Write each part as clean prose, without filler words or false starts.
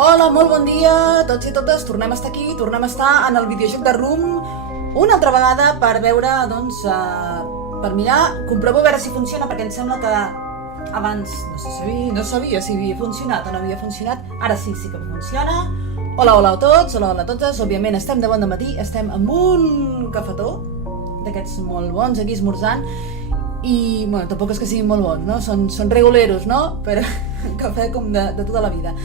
Hola, molt bon dia a tots i totes. Tornem a estar aquí, tornem a estar en el videojoc de Room una altra vegada per veure, doncs, per mirar, comprovo a veure si funciona, perquè em sembla que abans no sabia si havia funcionat o no havia funcionat. Ara sí que funciona. Hola a tots, hola a totes. Òbviament estem de bon dematí, estem amb un cafetó d'aquests molt bons aquí esmorzant i, bueno, tampoc és que siguin molt bons, no? Són reguleros, no? Però cafè com de tota la vida.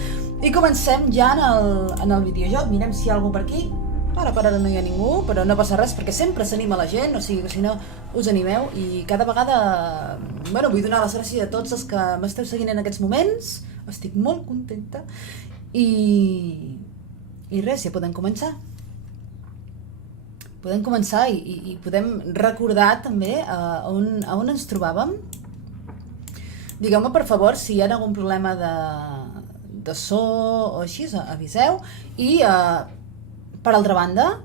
I comencem ja en el videojoc. Mirem si hi ha algú per aquí. Per ara no hi ha ningú, però no passa res perquè sempre s'anima la gent, o sigui que si no us animeu i cada vegada, bueno, vull donar les gràcies a tots els que m'esteu seguint en aquests moments. Estic molt contenta i res, ja podem començar. Podem començar i podem recordar també a on ens trobàvem. Digueu-me, per favor, si hi ha algun problema de so o així, aviseu. I, per altra banda,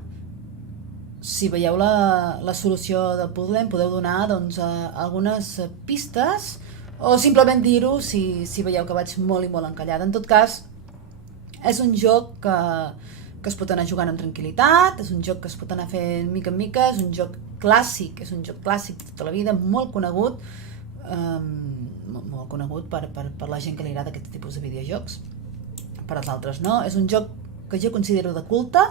si veieu la solució del puzzle, em podeu donar, doncs, algunes pistes o simplement dir-ho si veieu que vaig molt i molt encallada. En tot cas, és un joc que es pot anar jugant amb tranquil·litat, és un joc que es pot anar fent mica en mica, és un joc clàssic de tota la vida, molt conegut, molt conegut per la gent que li agrada aquest tipus de videojocs. Per als altres no, és un joc que jo considero de culte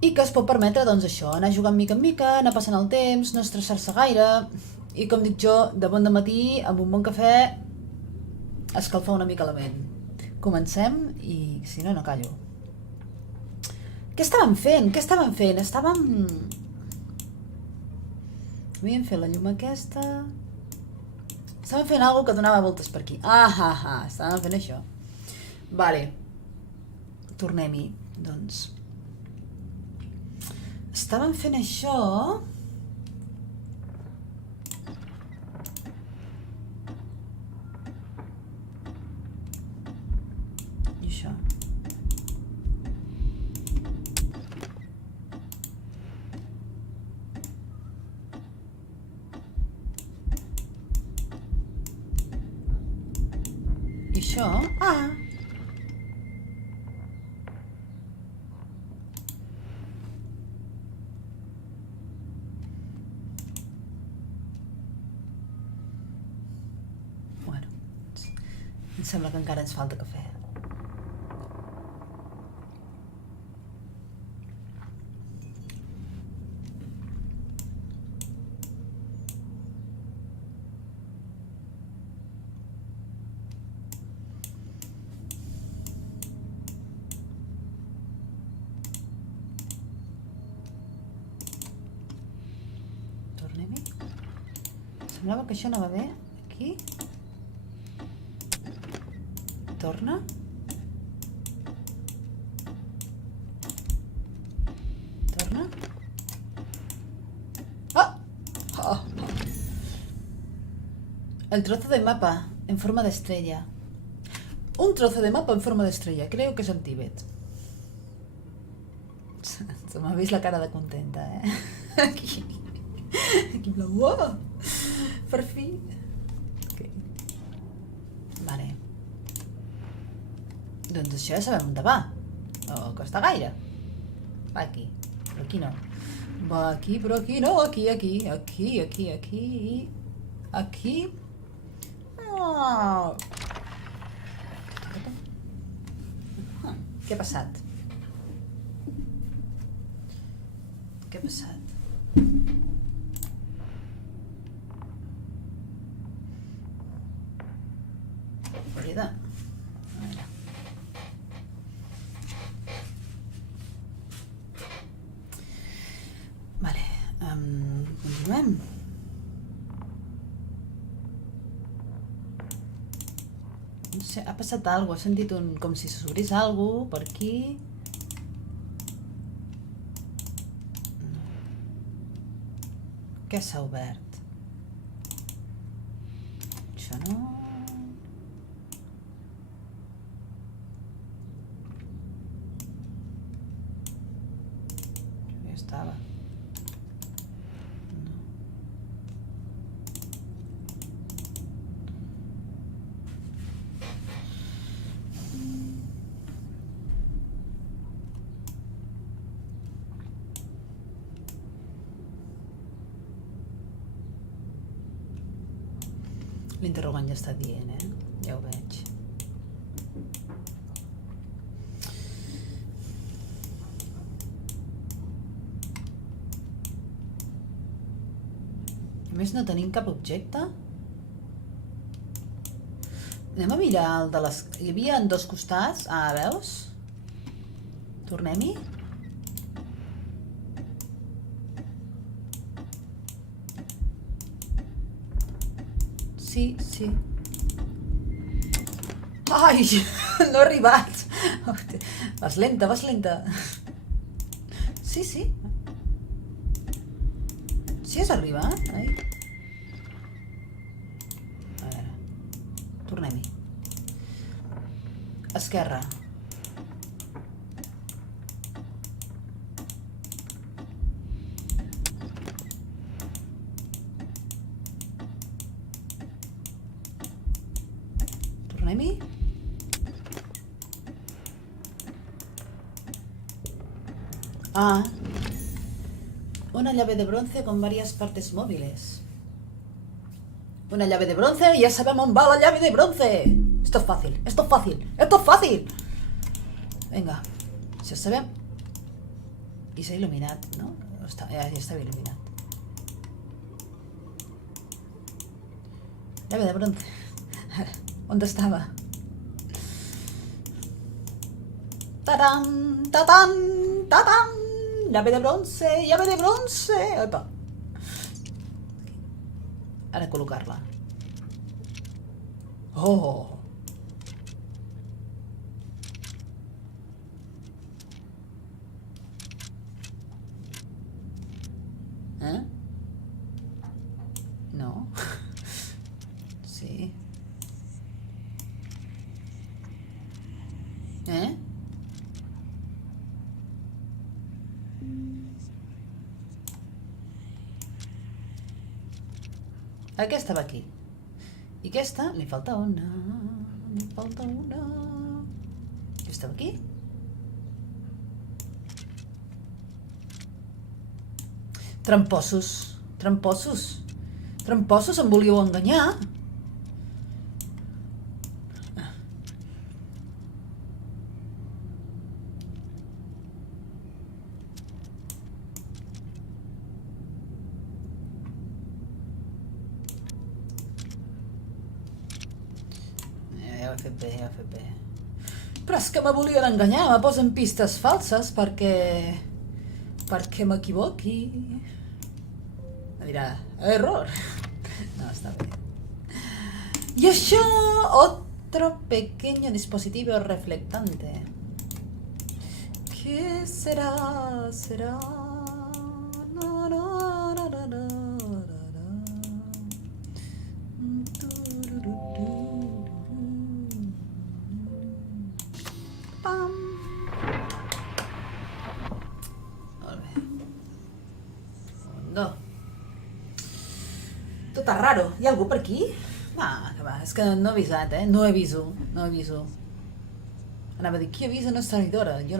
i que es pot permetre, doncs, això, anar jugant mica en mica, anar passant el temps, no estressar-se gaire i, com dic jo, de bon dematí, amb un bon cafè, escalfar una mica la ment. Comencem i, si no, no callo. Què estàvem fent? Havíem fet la llum aquesta. Estàvem fent alguna que donava voltes per aquí. Estàvem fent això. Vale. Tornem-hi, doncs. Estàvem fent això. I això. I això? Bueno, em sembla que encara ens falta cafè. Tornem-hi. Semblava que això anava bé. Aquí. Torna. Torna. El trozo de mapa en forma de estrella. Un trozo de mapa en forma de estrella. Creo que es en Tíbet. Se m'ha vist la cara de contenta, Aquí en blau. Oh! Per fi. Okay. Vale. Doncs això ja sabem on va. No costa gaire. Va aquí. Però aquí no. Va aquí, però aquí no. Aquí. Aquí. Oh! Què ha passat? Oblida. Vale, continuem. No sé, ha passat alguna cosa, he sentit com si s'obrís alguna cosa per aquí. No. Què s'ha obert? Això no... Ja estava. No. L'interrogant ja està dient, Ja ho veig. A més, no tenim cap objecte. Anem a mirar el de les... Hi havia en dos costats. Ah, veus? Tornem-hi. Sí. Ai, no he arribat. Vas lenta. Sí. Sí has arribat? Ai. A veure, tornem-hi. Esquerra. Tornem-hi. Ah. Una llave de bronce con varias partes móviles. Una llave de bronce, ya sabemos dónde va la llave de bronce. Esto es fácil. Venga, si ho sabem. I s'ha il·luminat, no? Ja estava il·luminat. Llave de bronce. On estava? Tatam. Llave de bronce. Opa. Ara col·locar-la. Oh! No. Sí. Aquesta va aquí. I aquesta, li falta una. Aquesta va aquí. Tramposos. Em volíeu enganyar. Ja ho he fet bé. Però és que me volien enganyar, me posen pistes falses perquè m'equivoqui. Me dirà, error. No, està bé. Y això, otro pequeño dispositivo reflectante. ¿Qué será? Pam. Molt bé. No. Tot és raro. Hi ha algú per aquí? Que va, és que no he avisat, No aviso. Anava a dir, qui avisa no és traïdora. Jo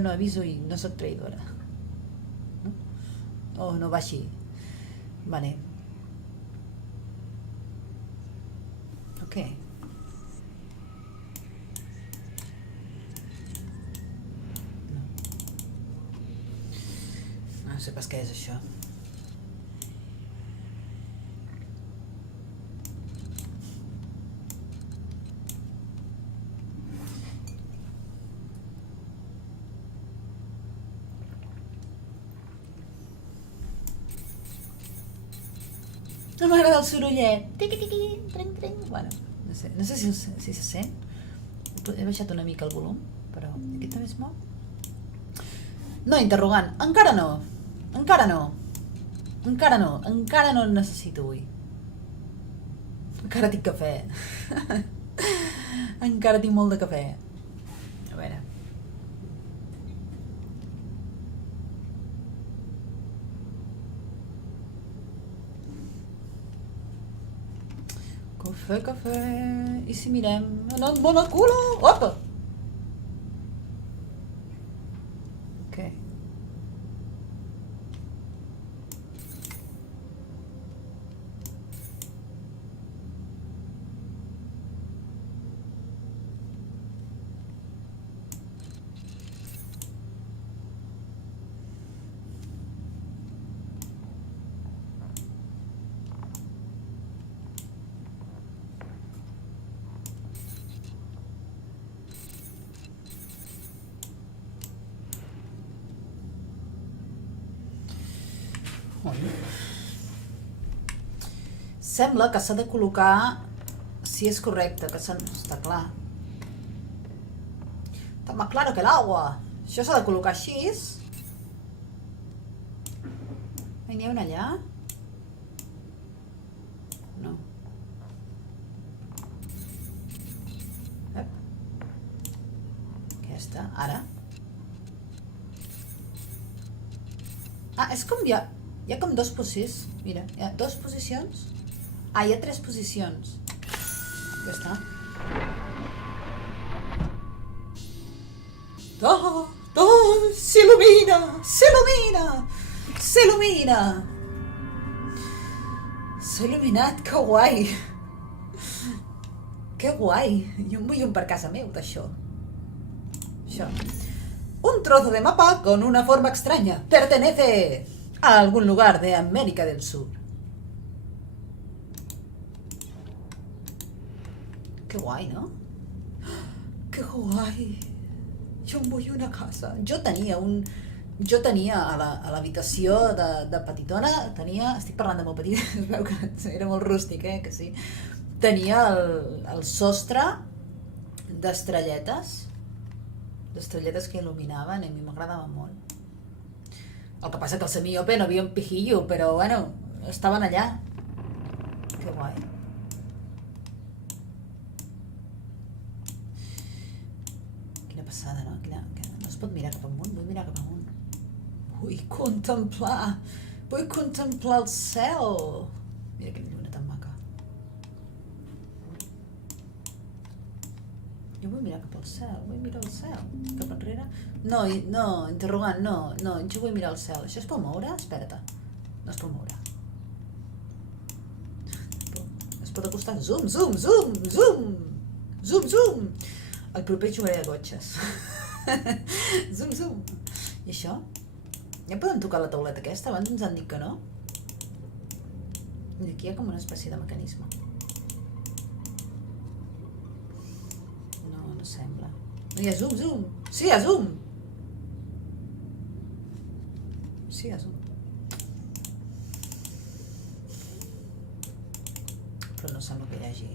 no aviso i no soc traïdora. Oh, no va així. Vale. Ok. No sé pas què és això. No m'agrada el sorollet. Tiqui, tring. Bueno, no sé si se sent. He baixat una mica el volum, però aquest també es mou. No, interrogant. Encara no el necessito avui. Encara tinc cafè. Encara tinc molt de cafè. A veure. Cafè. I si mirem... No, bona culo! Opa! Ok. Sembla que s'ha de col·locar, si és correcte, que està clar. Està més claro que l'agua. Això s'ha de col·locar així. N'hi ha una allà? No. Aquesta, ara. És com hi ha com dos posicions. Mira, hi ha dos posicions. Hi ha tres posicions. Ja està. S'il·lumina! S'il·lumina! S'il·lumina! S'ha il·luminat, que guai! Que guai! Jo em vull un per casa meu, d'això. Això. Un trozo de mapa con una forma extraña. Pertenece a algún lugar de América del Sur. Que guai, no? Que guai! Jo em vull una casa. Jo tenia a l'habitació de petitona, estic parlant de molt petit, es veu que era molt rústic, que sí. Tenia el sostre d'estrelletes que il·luminaven, i a mi m'agradava molt. El que passa que el semiope no havia un pijillo, però bueno, estaven allà. Que guai. Quina passada, no? No es pot mirar cap amunt, vull mirar cap amunt. Vull contemplar el cel. Mira quina lluna tan maca. Jo vull mirar cap al cel, vull mirar el cel. Cap enrere? No, interrogant, no, jo vull mirar el cel. Això es pot moure? Espera't. No es pot moure. Es pot acostar? Zoom, zoom, zoom, zoom! Zoom, zoom! El proper jugaré de gotxes. Zoom, zoom! I això? Ja podem tocar la tauleta aquesta? Abans ens han dit que no. I aquí hi ha com una espècie de mecanisme. No sembla. No hi ha zoom, zoom! Sí, hi ha zoom! Sí, hi ha zoom. Però no sembla que hi hagi...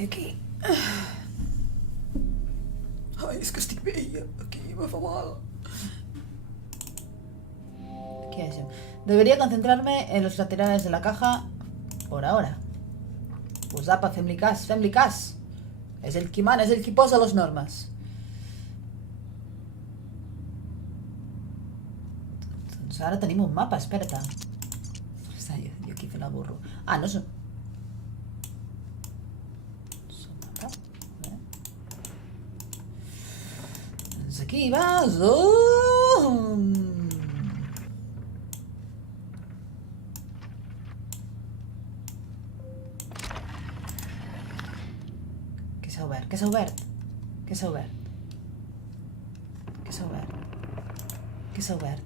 Aquí. Ai, és que estic vella. Aquí me fa mal. ¿Qué es eso? Debería concentrarme en los laterales de la caja por ahora. Pues apa, fem-li cas. És el qui mana, és el qui posa les normes. Doncs ara tenim un mapa, espera't. Jo aquí fent el burro. No és... Aquí va, zoom! Què s'ha obert? Què s'ha obert? Què s'ha obert? Què s'ha obert? Què s'ha obert?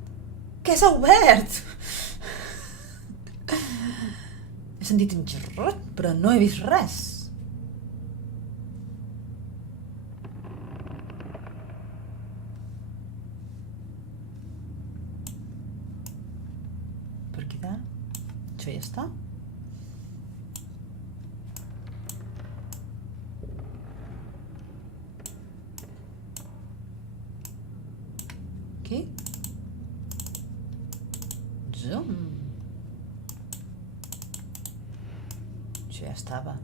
Què s'ha obert? He sentit un xerrot, però no he vist res. Això ja està. Aquí. Zoom. Això ja estava.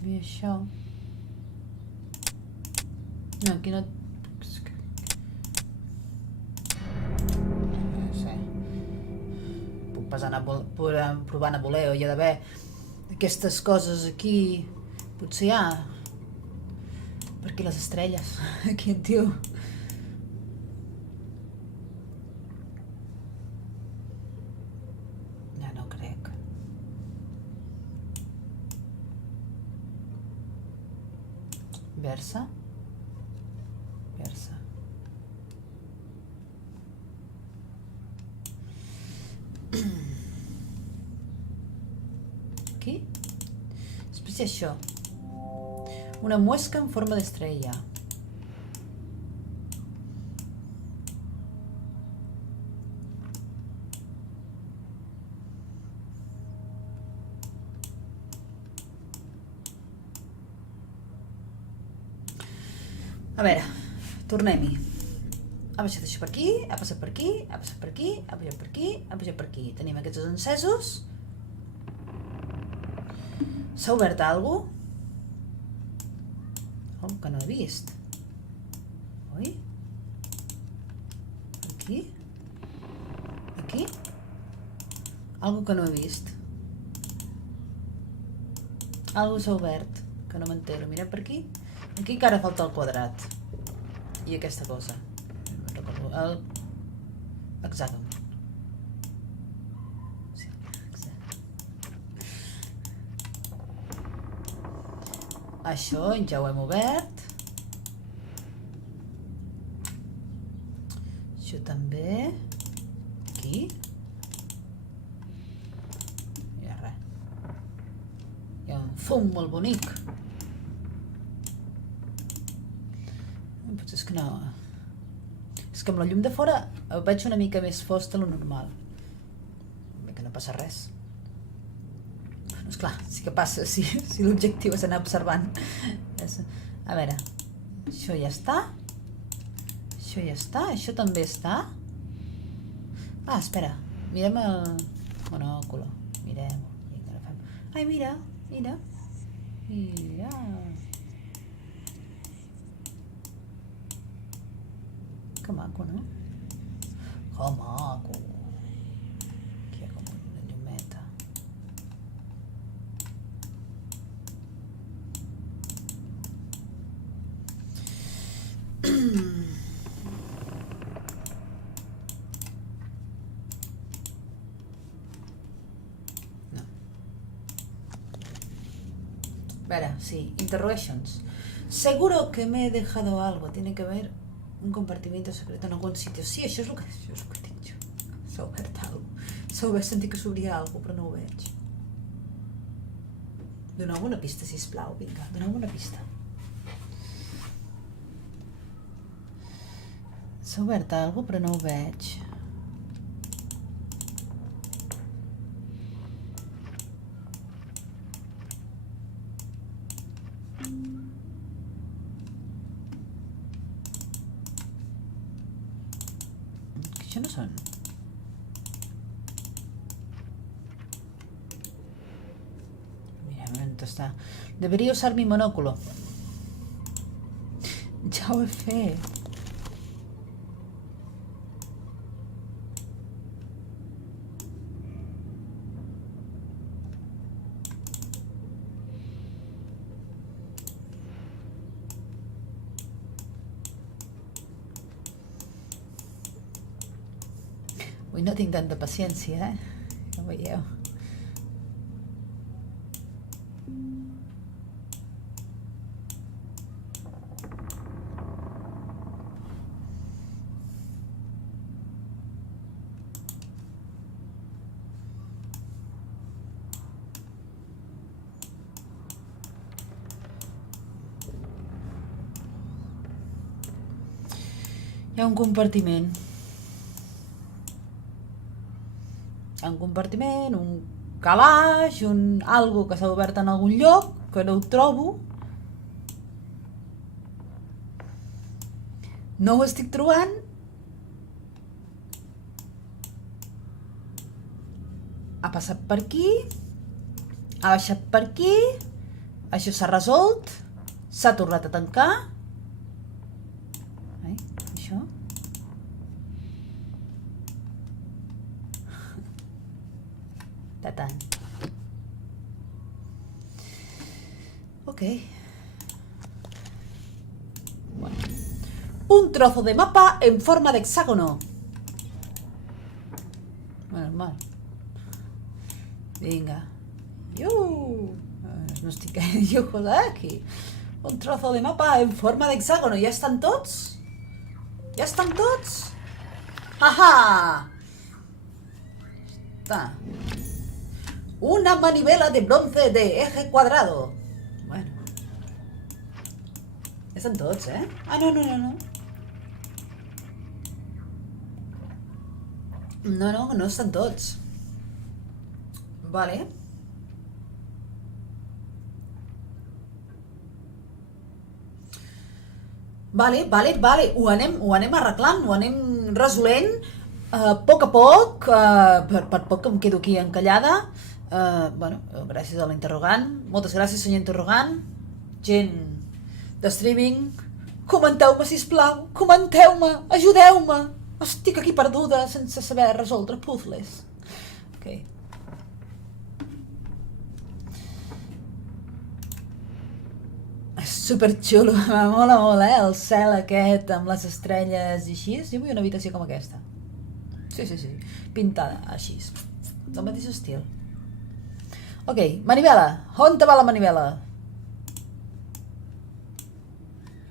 I això... No, aquí no... No sé... Puc pas anar provant a voler, o hi ha d'haver aquestes coses aquí... Potser hi ha... Per aquí les estrelles? Aquí en tio. Ja no crec. Versa. Versa. Aquí. Després hi ha això. Una muesca en forma d'estrella. A veure, tornem-hi. Ha baixat això per aquí, ha passat per aquí, ha passat per aquí, ha pujat per aquí, ha pujat per aquí. Tenim aquests dos encesos. S'ha obert alguna cosa? Oh, que no he vist. Oi? Aquí? Aquí? Algo que no he vist. Algo s'ha obert, que no m'entero. Mirem per aquí. Aquí encara falta el quadrat. I aquesta cosa. No recordo. El hexàgon. Sí, això ja ho hem obert. Això també. Aquí. I res. Hi ha un fum molt bonic. Potser és que no... És que amb la llum de fora ho veig una mica més fosc de lo normal. Que no passa res. No, esclar, sí que passa si l'objectiu és anar observant. A veure, això ja està. Això ja està, això també està. Ah, espera, mirem el monòculo. Mirem-ho. Ai, mira, mira. Mira. Que maco, no? Que maco. Aquí hi ha com una llumeta. No. A veure, sí, interrogations. Seguro que me he dejado algo. Tiene que ver un compartimiento secreto en algún sitio. Sí, això és el que he dit jo. S'ha obert alguna cosa. S'ha obert sentir que s'obria alguna cosa, però no ho veig. Doneu-me una pista, sisplau. Vinga, doneu-me una pista. S'ha obert alguna cosa, però no ho veig. Això no són. Mira, on està. Debería usar mi monóculo. Ja ho he fet. Avui no tinc tanta paciència, Ja ho veieu. Hi ha un compartiment. Un compartiment, un calaix, algo que s'ha obert en algun lloc, que no ho trobo. No ho estic trobant. Ha passat per aquí, ha baixat per aquí, això s'ha resolt, s'ha tornat a tancar. Això. De tant. Ok. Un trozo de mapa en forma de hexágono. Normal. Vinga. No estic gaire aquí. Un trozo de mapa en forma de hexágono. Ja estan tots? Ja estan tots? ¡Ajá! Está. Una manivela de bronce de eje cuadrado. Bueno. Estan tots, eh? Ah, no. No estan tots. Vale. Vale. Ho anem arreglant, ho anem resolent a poc, per poc que em quedo aquí encallada. Bueno, gràcies a l'interrogant. Moltes gràcies, senyor interrogant. Gent de streaming, comenteu-me, sisplau, comenteu-me, ajudeu-me. Estic aquí perduda sense saber resoldre puzzles. Ok. És superxulo, mola molt, el cel aquest amb les estrelles i així. Jo vull una habitació com aquesta. Sí, pintada així, del mateix estil. Ok, manivela, on te va la manivela?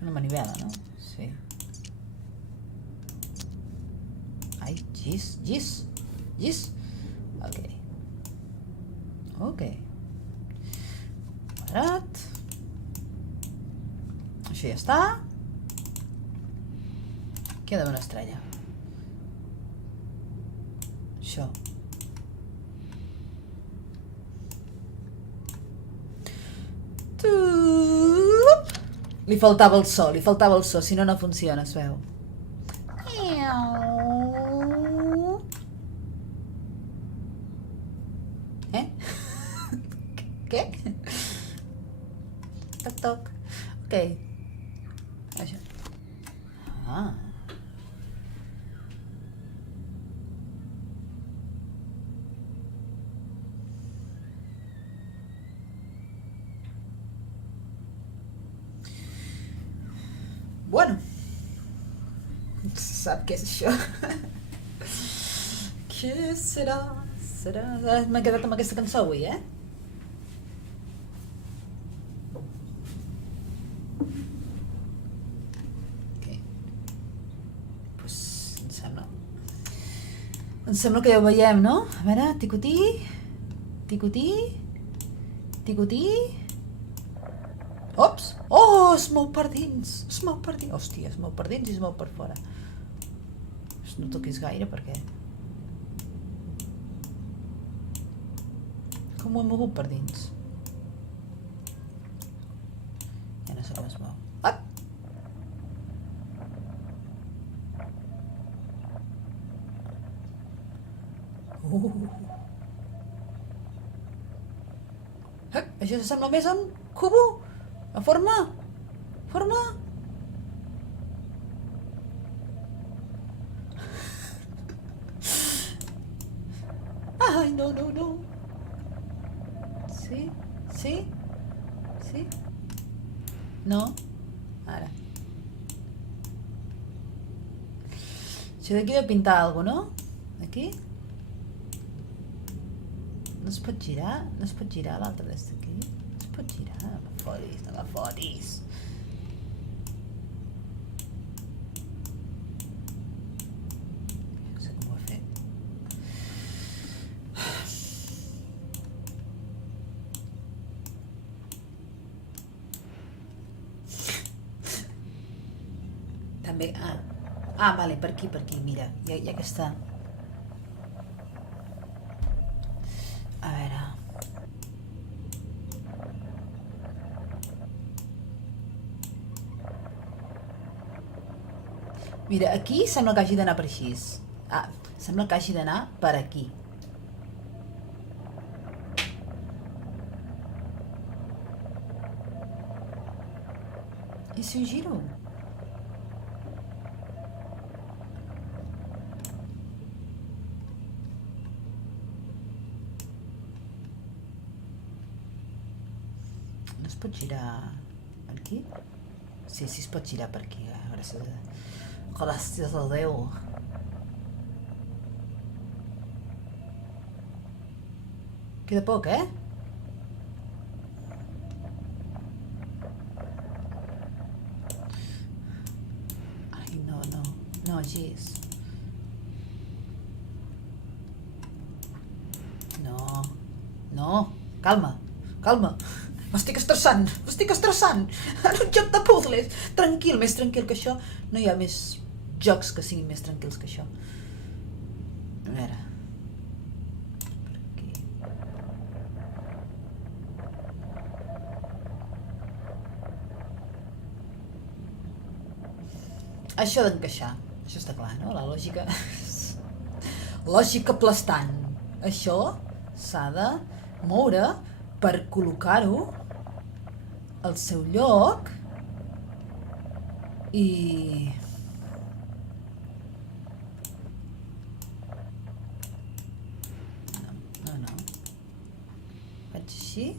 Una manivela, no? Sí. Ai, gis. Ok. Quadrat. Això ja està. Queda una estrella. Això. Li faltava el so, si no, no funciona, es veu. Què? Toc. Ok. Això. Bueno. Sap què és això? Què serà? M'he quedat amb aquesta cançó avui, eh? Em sembla que ja ho veiem, no? A veure, ticotí. Ops! Oh, es mou per dins. Hòstia, es mou per dins i es mou per fora. No toquis gaire, perquè... Com ho he mogut per dins? Ja no sé com es mou. Això s'assembla més a un cubo? A forma? Ai, no. Sí? No? Ara. Això d'aquí deu pintar alguna cosa, no? Aquí? No es pot girar l'altre d'este aquí? No es pot girar, no la fotis. No sé com ho he fet. També, vale, per aquí, mira, ja que està. A veure... Mira, aquí sembla que hagi d'anar per així. Sembla que hagi d'anar per aquí. I si ho giro? No es pot girar aquí? Sí, sí es pot girar per aquí, gràcies a... Gràcies a Déu. Queda poc, Ai, no, no. No, Gis. No. No. Calma. Calma. M'estic estressant. En un joc de puzzles. Tranquil, més tranquil que això. No hi ha més jocs que siguin més tranquils que això. A veure. Per aquí. Això d'encaixar. Això està clar, no? La lògica... Lògica aplastant. Això s'ha de moure per col·locar-ho al seu lloc i... No. Faig així.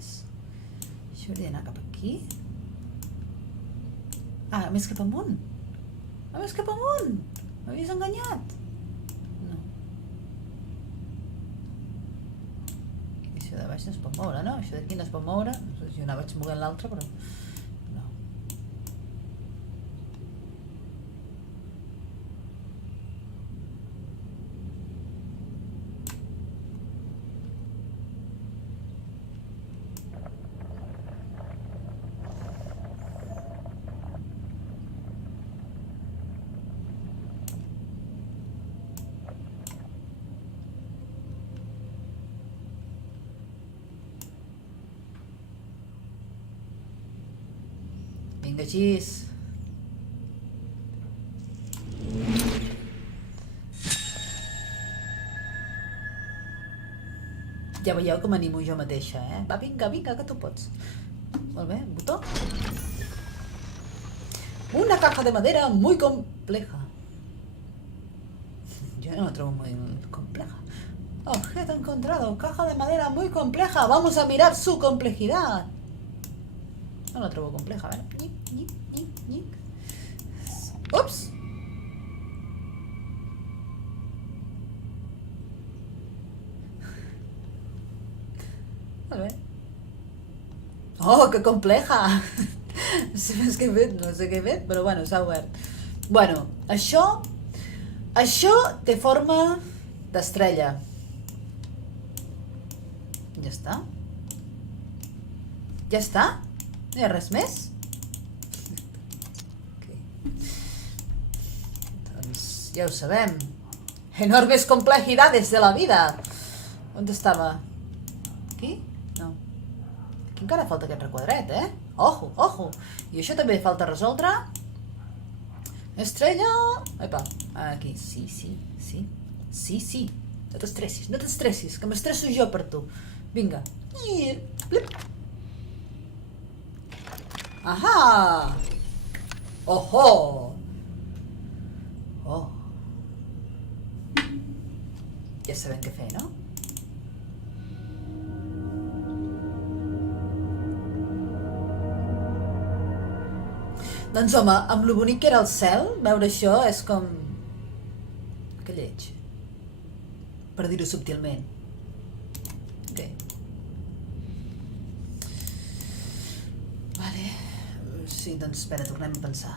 Això hauria d'anar cap aquí. Ah, més cap amunt. Més cap amunt. M'havies enganyat. No. I això de baix no es pot moure, no? Això d'aquí no es pot moure. No sé si una vaig movent l'altra, però... No. Vinga, Gis. Ja veieu com animo jo mateixa, Va, vinga, que tu pots. Molt bé, botó. Una caja de madera muy compleja. Yo no la trobo muy compleja. Objeto encontrado, caja de madera muy compleja. Vamos a mirar su complejidad. No la trobo compleja, a veure. Ups! Molt bé. Oh, que compleja! No sé què he fet, però bueno, s'ha obert. Bueno, això té forma d'estrella. Ja està? Ja està? No hi ha res més? Doncs ja ho sabem. Enormes complejidades de la vida. On estava? Aquí? No. Aquí encara falta aquest requadret, Ojo. I això també falta resoldre. Estrella... Epa, aquí. Sí. No t'estressis, que m'estresso jo per tu. Vinga. I... Blip. Ahà! Oho! Oh! Ja sabem què fer, no? Doncs home, amb lo bonic que era el cel, veure això és com... Que lleig. Per dir-ho subtilment. Ok. Vale. Sí, doncs espera, tornem a pensar.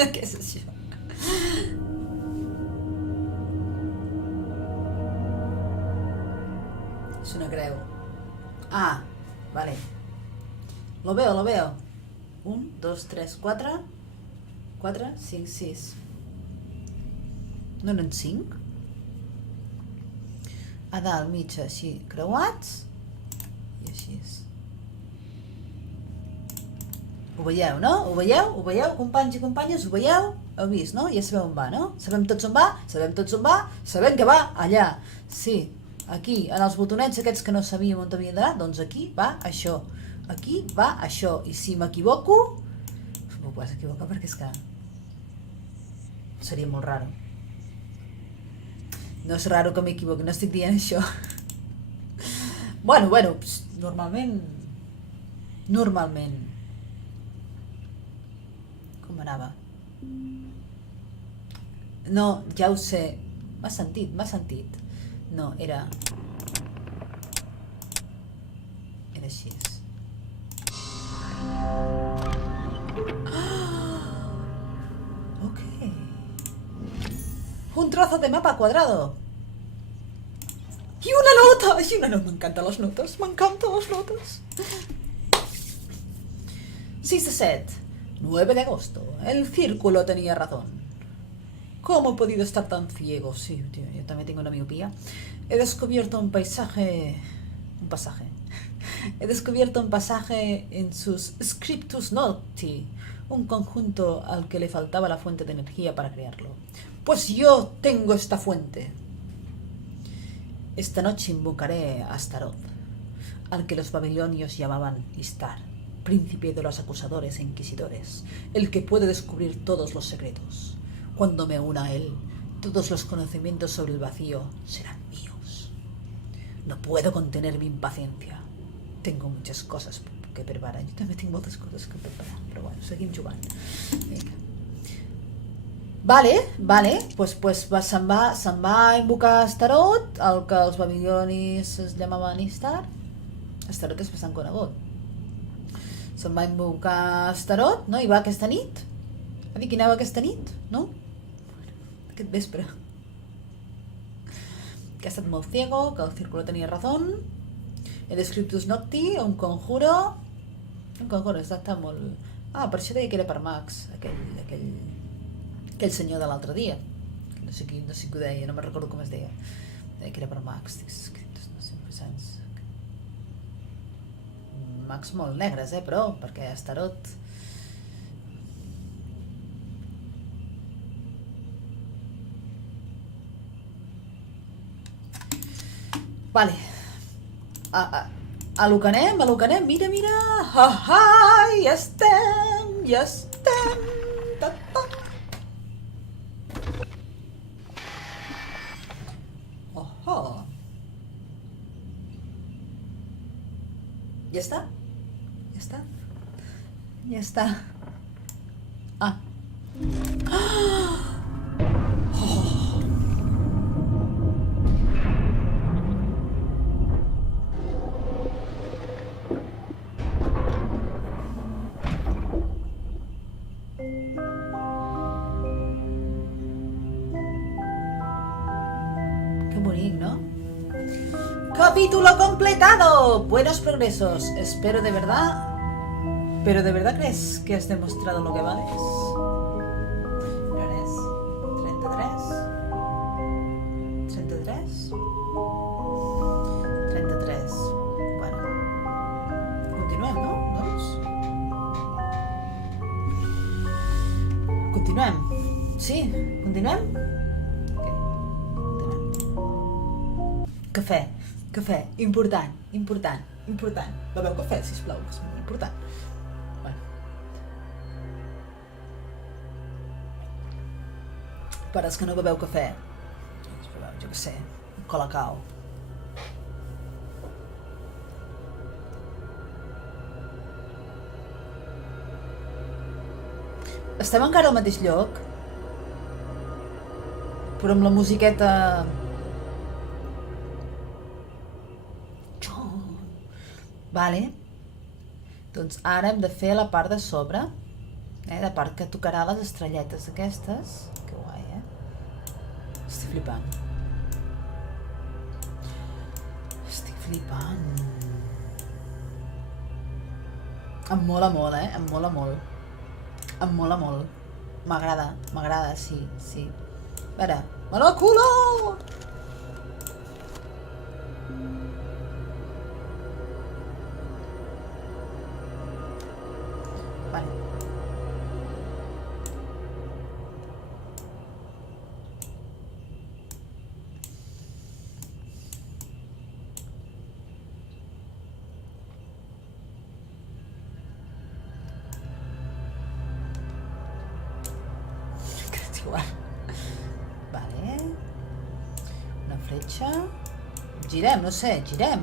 Què és això? És una creu. Ah, vale. Lo veo. 1, 2, 3, 4. 4, 5, 6. No eren 5? A dalt, mig, així, creuats. I així és. Ho veieu, no? Ho veieu, companys i companyes? Ho veieu? Heu vist, no? Ja sabeu on va, no? Sabem tots on va? Sabem que va allà. Sí, aquí, en els botonets aquests que no sabíem on havien d'anar, doncs aquí va això. Aquí va això. I si m'equivoco... No m'ho pots equivocar perquè és que... Seria molt raro. No és raro que m'equivoqui, no estic dient això. Bueno, normalment... Com anava? No, ja ho sé. M'ha sentit. No, era així. Ok. Un trozo de mapa cuadrado. Y una nota. Me encantan las notas. 6 de 7. 9 de agosto. El círculo tenía razón. ¿Cómo he podido estar tan ciego? Sí, tío, yo también tengo una miopía. He descubierto un pasaje en sus Scriptus Nocti, un conjunto al que le faltaba la fuente de energía para crearlo. Pues yo tengo esta fuente. Esta noche invocaré a Astaroth, al que los babilonios llamaban Istar, príncipe de los acusadores e inquisidores, el que puede descubrir todos los secretos. Cuando me una a él, todos los conocimientos sobre el vacío serán míos. No puedo contener mi impaciencia. Tengo muchas cosas que preparar. Jo també tinc moltes coses que preparar, però bueno, seguim jugant. Vinga. Vale, pues se'n va a invocar Astaroth, el que els babilonis es llamaven Istar. Astaroth és bastant conegut. Se'n va invocar Astaroth, no? I va aquesta nit. Va dir que anava aquesta nit, no? Aquest vespre. Que ha estat molt ciego, que el círculo tenia razón. El Scriptus Nocti, un conjuro. Un conjuro, està molt... Ah, per això deia que era per Max, aquell senyor de l'altre dia. No sé qui ho deia, no me'n recordo com es deia. Deia que era per Max. Max molt negres, però, perquè Astaroth... Vale. A lo que anem, mira. Ja estem. Ojo. Ja està. Ah. Capítulo completado. Buenos progresos. Pero de verdad crees que has demostrado lo que vales. 33. Bueno, continuem, no? Doncs continuem. Sí, continuem? Cafè, important. Beveu cafè, sisplau, és molt important. Bueno. Per als que no beveu cafè, jo què sé, colacao. Estem encara al mateix lloc, però amb la musiqueta... Vale, doncs ara hem de fer la part de sobre, la part que tocarà les estrelletes aquestes. Que guai, Estic flipant. Em mola molt, em mola molt. M'agrada, sí. A veure, me lo culo! Vale. Una fletxa. Girem, no sé, girem.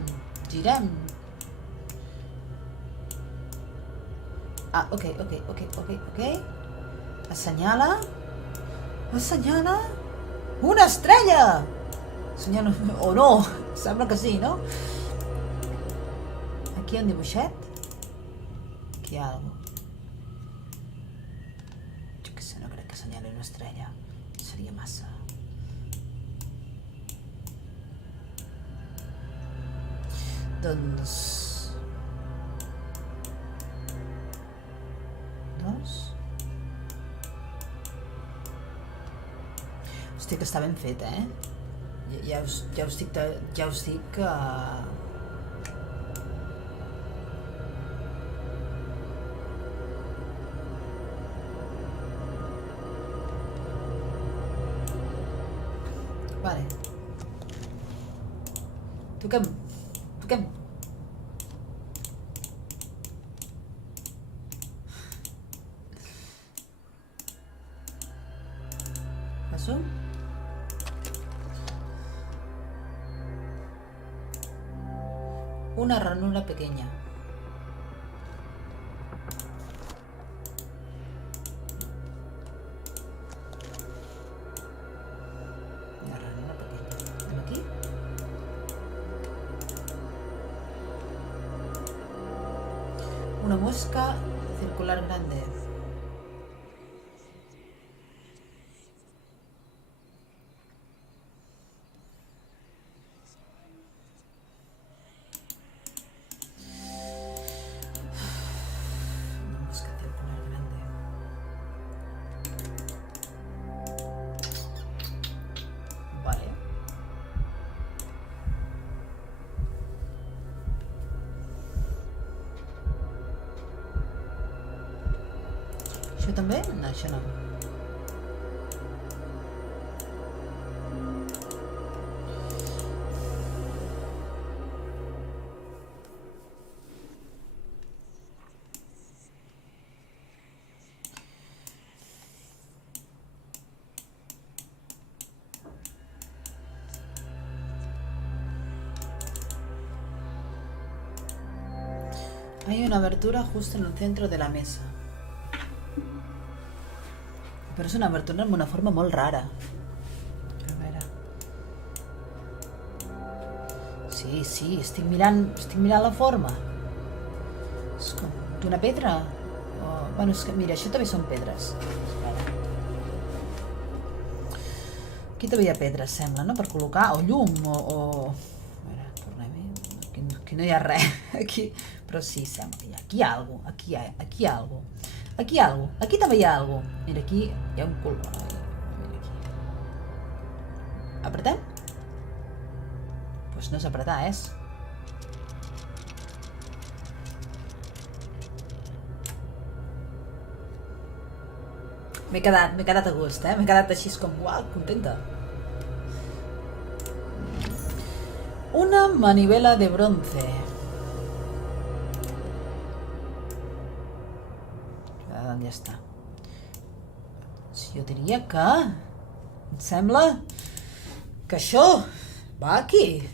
Ah, ok. Assenyala. Assenyala. Una estrella! Assenyala... O no, sembla que sí, no? Aquí hi ha un dibuixet. Aquí hi ha alguna cosa. Jo què sé, no crec que assenyali una estrella. Seria massa. Doncs... Hòstia, que està ben fet, eh? Ja us dic que... Vale. Toquem. Passo. Una ranura pequeña. Una ranura pequeña. Aquí. Una mosca circular grande. Això també? No, això no. Hay una abertura justo en el centro de la mesa. Però és una obertura amb una forma molt rara. A veure... Sí, estic mirant la forma. És com d'una pedra. Bueno, és que mira, això també són pedres. Aquí també hi ha pedres, sembla, no? Per col·locar, o llum, o... A veure, tornem-hi. Aquí no hi ha res. Aquí... Però sí, sembla que hi ha. Aquí hi ha alguna cosa. Aquí hi ha alguna cosa. Aquí hi ha alguna cosa. Aquí també hi ha alguna cosa. Mira, aquí hi ha un cul... Mira aquí. Apretem? Doncs no és apretar, és... M'he quedat a gust, eh? M'he quedat així com, uau, contenta. Una manivela de bronce. Ja està. Jo diria que... Em sembla que això va aquí.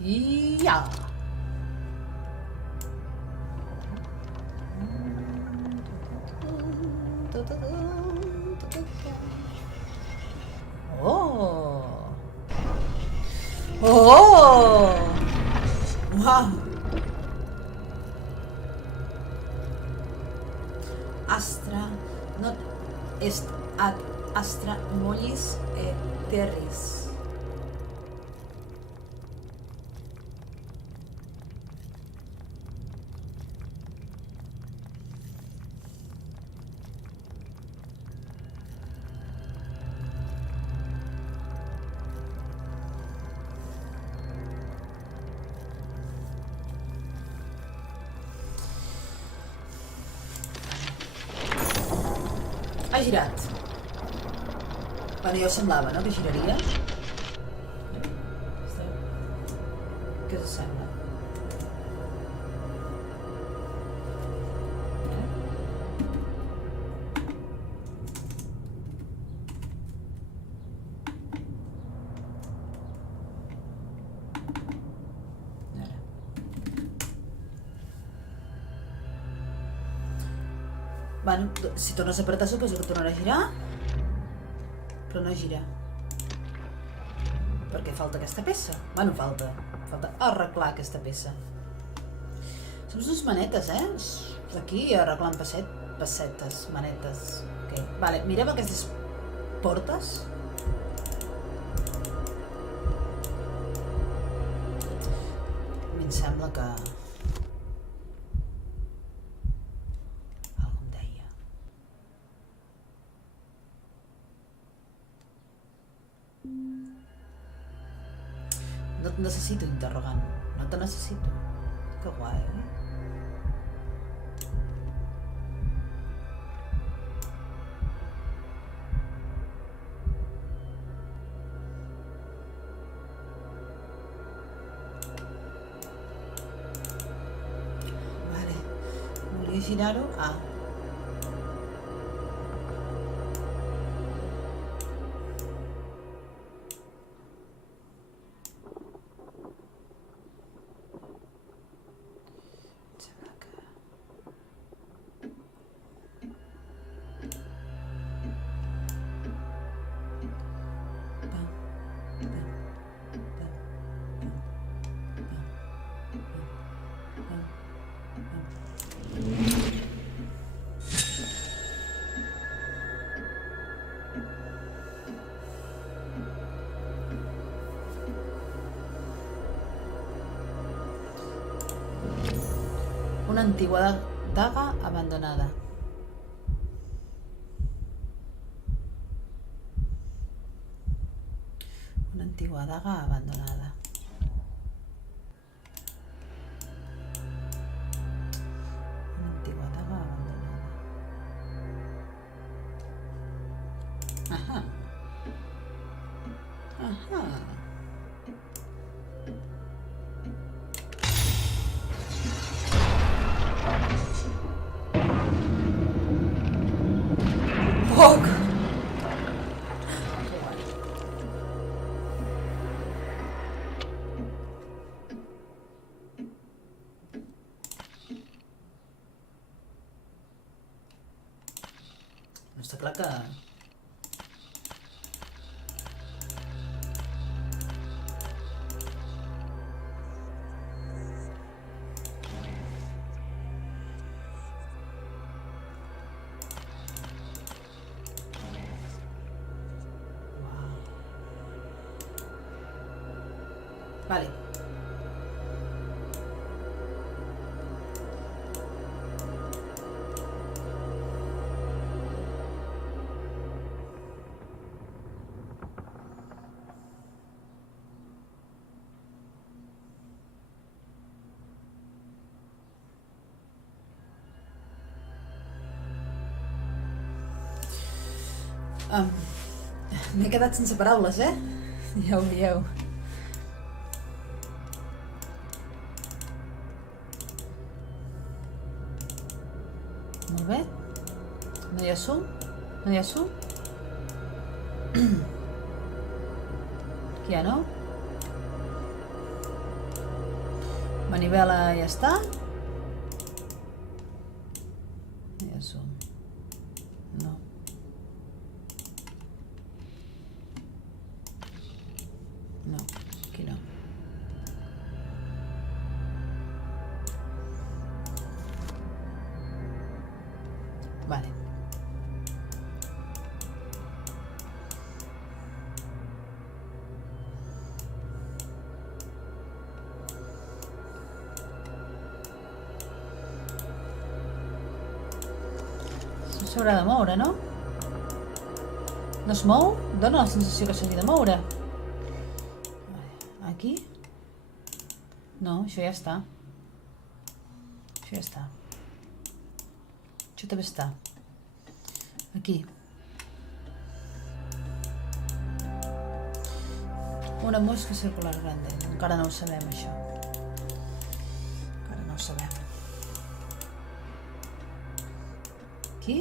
I ja. Oh! Oh! Wow! Astra not est ad astra mollis terris. Ha girat. Bueno, ja ho semblava, no?, que giraria. Què us sembla? Bueno, si tornes a apretar suposo que tornarà a girar. Però no gira. Perquè falta aquesta peça. Bueno, falta arreglar aquesta peça. Som unes manetes, Aquí arreglant pessetes, manetes. Ok, vale, mirem aquestes portes. A mi em sembla que... algú em deia. No et necessito, interrogant. No te necessito. Que guai, Vale. Volia girar-ho? Una antigua daga abandonada. Una antigua daga abandonada. Una antigua daga abandonada. Ajá. Ajá. Foc! No està clar que... Vale. M'he quedat sense paraules, Ja ho veieu. Molt bé. No hi ha sum? No hi ha sum? Aquí ja no? Manivela ja està. No hi ha sum. No. No, aquí no. Vale. S'haurà de moure, no? No es mou? Dóna la sensació que s'hauria de moure. Aquí? No, això ja està. Això ja està. Això també està. Aquí. Una mosca circular grande. Encara no ho sabem, això. Encara no ho sabem. Aquí.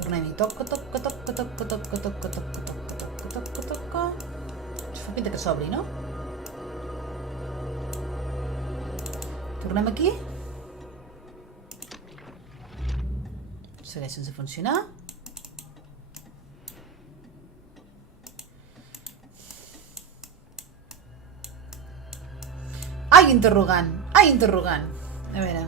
Tornem-hi. Toca, toca, toca, toca, toca, toca, toca, toca, toca, toca. Això fa pinta que s'obri, no? Tornem aquí. Segueix sense funcionar. Ai, interrogant! Ai, interrogant! A veure...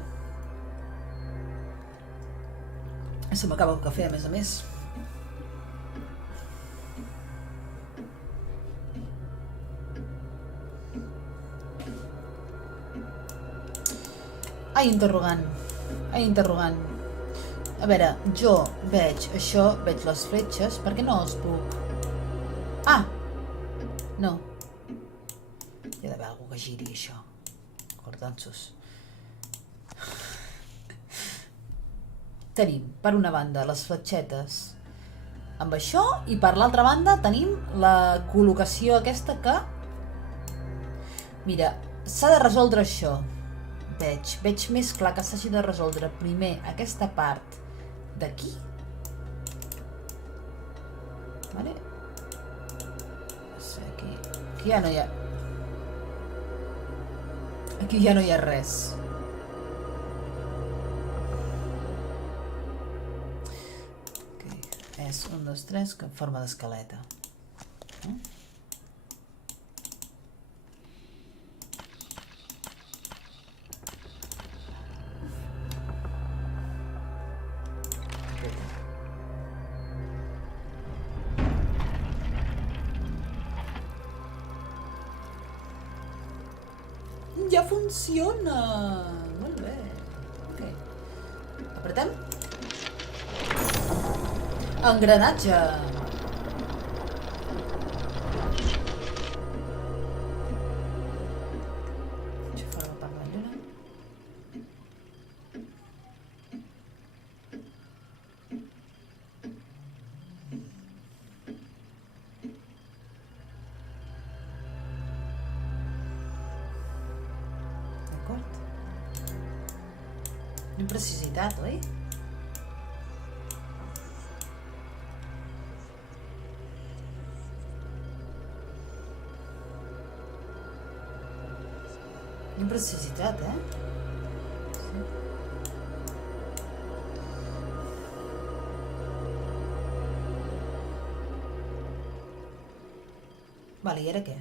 Se m'acaba el cafè, a més. Ai, interrogant. Ai, interrogant. A veure, jo veig això, veig les fletxes, per què no els puc? Ah! No. Hi ha d'haver algú que giri això. Cordanços. Tenim, per una banda, les fletxetes amb això, i per l'altra banda tenim la col·locació aquesta que... Mira, s'ha de resoldre això. Veig més clar que s'hagi de resoldre primer aquesta part d'aquí. Vale? Aquí ja no hi ha... Aquí ja no hi ha res. És 1, 2, 3, que en forma d'escaleta. Ja funciona! Molt bé. Ok. Apretem. Engranatge. Enxufar la part de la lluna. D'acord. Imprecisitat, oi? Imprecisitat, Sí. Vale, i ara què?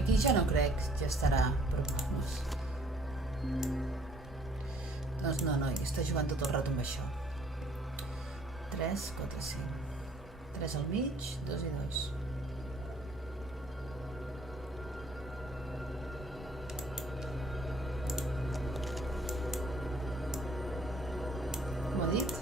Aquí ja no crec, ja estarà per nos. Doncs no, noi, està jugant tot el rato amb això. 3, 4, 5. 3 al mig, 2 i 2. Com ha dit?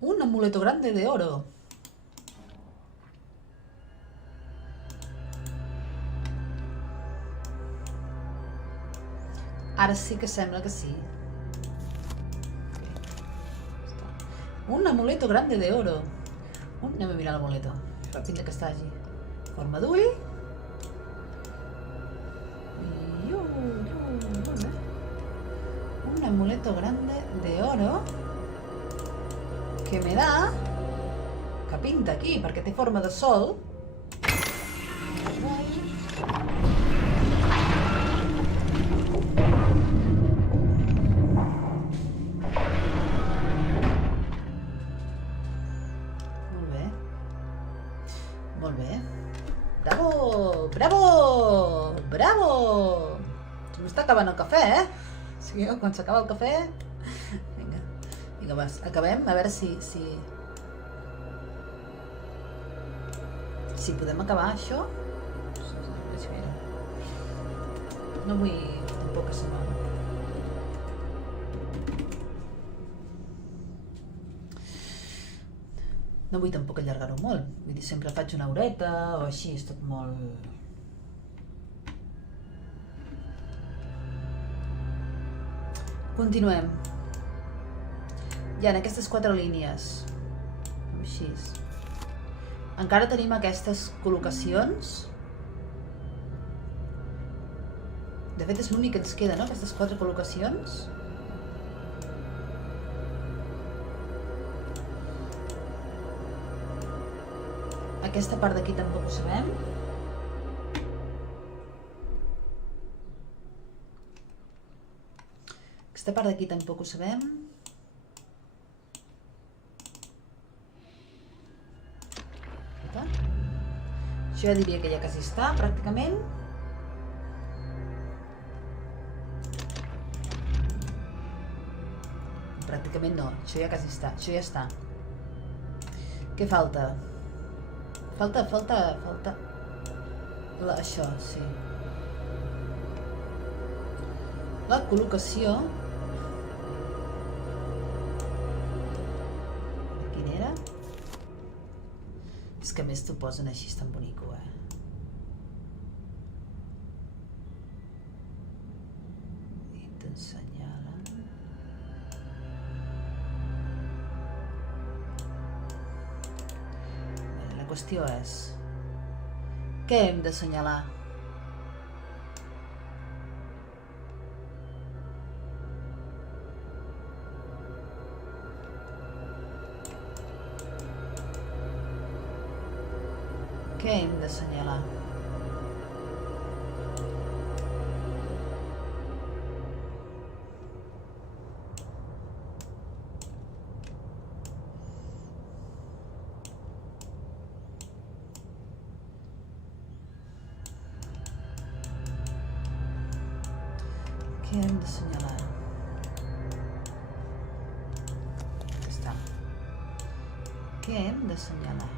Un amuleto grande de oro. Ara sí que sembla que sí. Un amuleto grande de oro. Anem a mirar l'amuleto. Pinta que està allí. Forma d'ull. Un amuleto grande de oro. Que me da... Que pinta aquí, perquè té forma de sol. Molt bé. Molt bé. Bravo! Bravo! Bravo! Se m'està acabant el cafè, Seguiu, quan s'acaba el cafè... Vinga, vinga, va, acabem, a veure si podem acabar això. No vull tampoc que se m'ha... No vull tampoc allargar-ho molt. Vull dir, sempre faig una horeta o així, és tot molt... Continuem. Ja en aquestes 4 línies. Així. Encara tenim aquestes col·locacions. De fet, és l'únic que ens queda, no? Aquestes 4 col·locacions. Aquesta part d'aquí tampoc ho sabem. Aquesta part d'aquí tampoc ho sabem. Això ja diria que ja quasi està, pràcticament. Pràcticament no, això ja quasi està, això ja està. Què falta? Falta... Això, sí. La col·locació... Quina era? És que a més t'ho posen així, és tan bonico, I t'ensenyalen... La qüestió és... Què hem d'assenyalar? Què hem d'assenyalar? Què hem d'assenyalar? Ja està. Què hem d'assenyalar?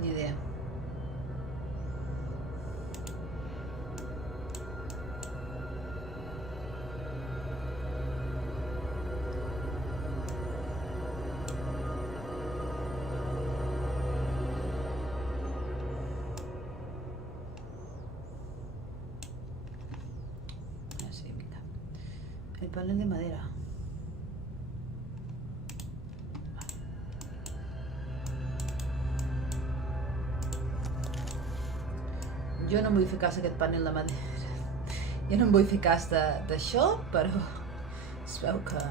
Ni idea. Así, venga. El panel de madera. Jo no em vull fer cas d'aquest panel de madera. Jo no em vull fer cas d'això, però es veu que...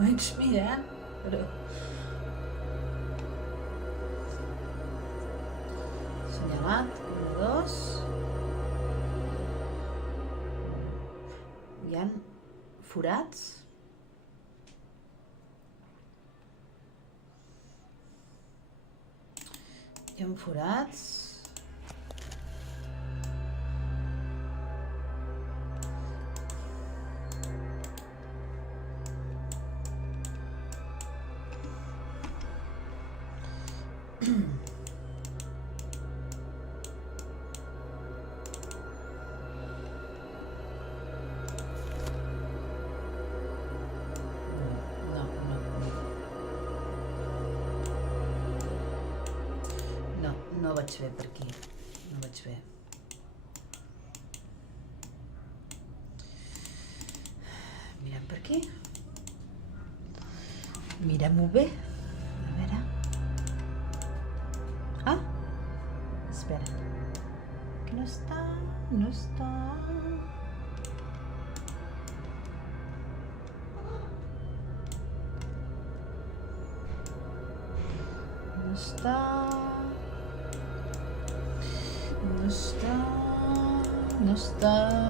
Vaig mirar, però... Assenyalat, 1, 2... Hi ha forats. Hi ha forats. No vaig bé per aquí, no vaig bé. Mirem per aquí. Mirem-ho bé. A veure. Ah! Espera. Que no està, no està... No està... No està... No està...